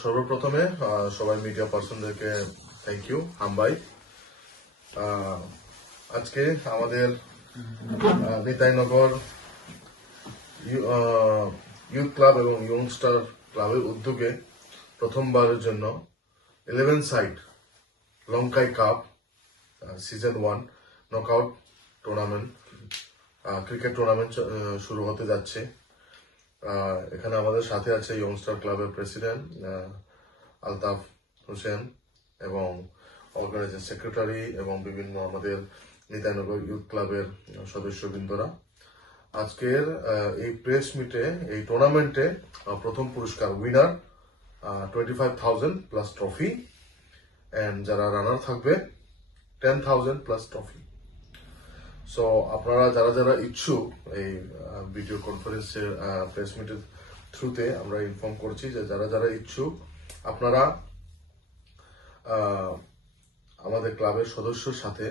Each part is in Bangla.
সর্বপ্রথমে সবাই মিডিয়া পার্সনদেরকে থ্যাংক ইউ হামবাই। আজকে আমাদের নিতাইনগর ইউথ ক্লাব এবং ইয়ংস্টার ক্লাবের উদ্যোগে প্রথমবারের জন্য 11 সাইড লঙ্কাই cup season 1 knockout tournament cricket tournament শুরু হতে যাচ্ছে। এখানে আমাদের সাথে আছে ইয়ংস্টার ক্লাবের প্রেসিডেন্ট আলতাফ হোসেন এবং অর্গানাইজিং সেক্রেটারি এবং বিভিন্ন আমাদের নিতাইনগর ইউথ ক্লাবের সদস্যবৃন্দরা। আজকের এই প্রেস মিটে এই টুর্নামেন্টে প্রথম পুরস্কার উইনার 25,000 প্লাস ট্রফি এন্ড যারা রানার থাকবে 10,000 প্লাস ট্রফি। সো আপনারা যারা যারা ইচ্ছুক এই ভিডিও কনফারেন্সের প্রেস মিটের থ্রুতে আমরা ইনফর্ম করছি যে যারা যারা ইচ্ছুক আপনারা আমাদের ক্লাবের সদস্যর সাথে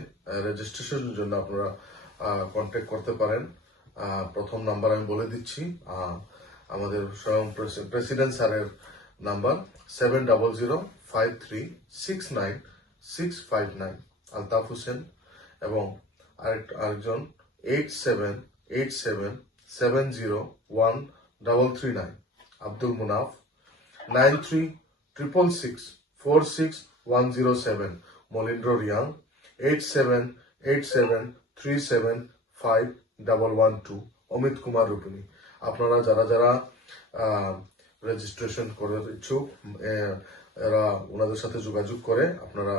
রেজিস্ট্রেশনের জন্য আপনারা কন্ট্যাক্ট করতে পারেন। প্রথম নাম্বার আমি বলে দিচ্ছি, আমাদের স্বয়ং প্রেসিডেন্ট স্যারের নাম্বার 7005369659 আলতাফ হোসেন এবং আরেকজন 8787701339 আব্দুল মুনাফ 9366646107 মলিন্দ্র রিয়াং 8787375112 অমিত কুমার রূপিনী। আপনারা যারা যারা রেজিস্ট্রেশন করার ইচ্ছুক এরা ওনাদের সাথে যোগাযোগ করে আপনারা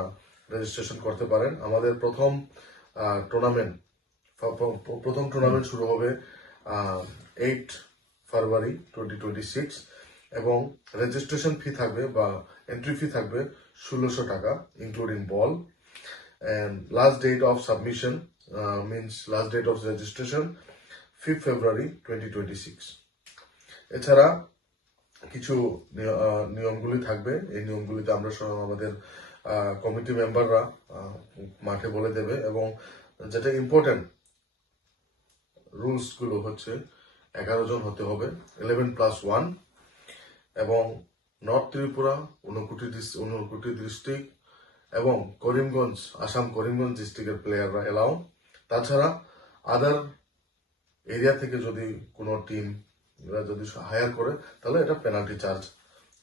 রেজিস্ট্রেশন করতে পারেন। আমাদের প্রথম টুর্নামেন্ট শুরু হবে 8 ফেব্রুয়ারি 2026 এবং রেজিস্ট্রেশন ফি থাকবে বা এন্ট্রি ফি থাকবে 1600 টাকা including ball. and last date of submission means last date of registration 5th February 2026. এছাড়া কিছু নিয়মগুলি থাকবে, এই নিয়মগুলিতে আমরা আমাদের কমিটি মেম্বাররা মাঠে বলে দেবে এবং যেটা ইম্পর্টেন্ট রুলস গুলো হচ্ছে 11 জন হতে হবে 11+1 এবং নর্থ ত্রিপুরা 59 ডিস্ট্রিক্ট এবং করিমগঞ্জ আসাম করিমগঞ্জ ডিস্ট্রিক্টের প্লেয়াররা এলাও। তাছাড়া আদার এরিয়া থেকে যদি কোনো টিম যদি হায়ার করে তাহলে এটা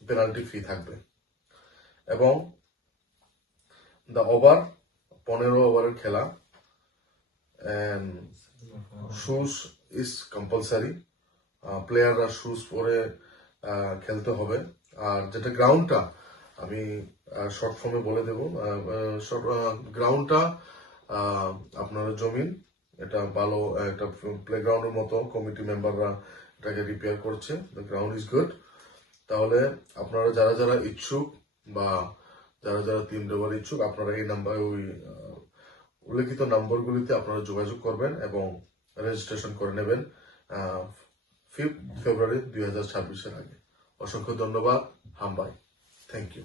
পেনাল্টি ফি থাকবে এবং দ্য ওভার 15 ওভারের খেলা এন্ড শুজ ইজ কম্পালসারি, প্লেয়াররা শুজ পরে খেলতে হবে। আর যেটা গ্রাউন্ডটা আমি শর্ট ফর্মে বলে দেব, গ্রাউন্ডটা আপনার জমিন, এটা ভালো একটা প্লেগ্রাউন্ডের মতো কমিটি মেম্বাররা এটাকে রিপেয়ার করছে। The ground is good. তাহলে আপনারা যারা যারা ইচ্ছুক বা যারা যারা টিম দেওয়ার ইচ্ছুক আপনারা এই নাম্বার ওই উল্লেখিত নম্বরগুলিতে আপনারা যোগাযোগ করবেন এবং রেজিস্ট্রেশন করে নেবেন 5 ফেব্রুয়ারি 2026 আগে। অসংখ্য ধন্যবাদ হামবাই। Thank you.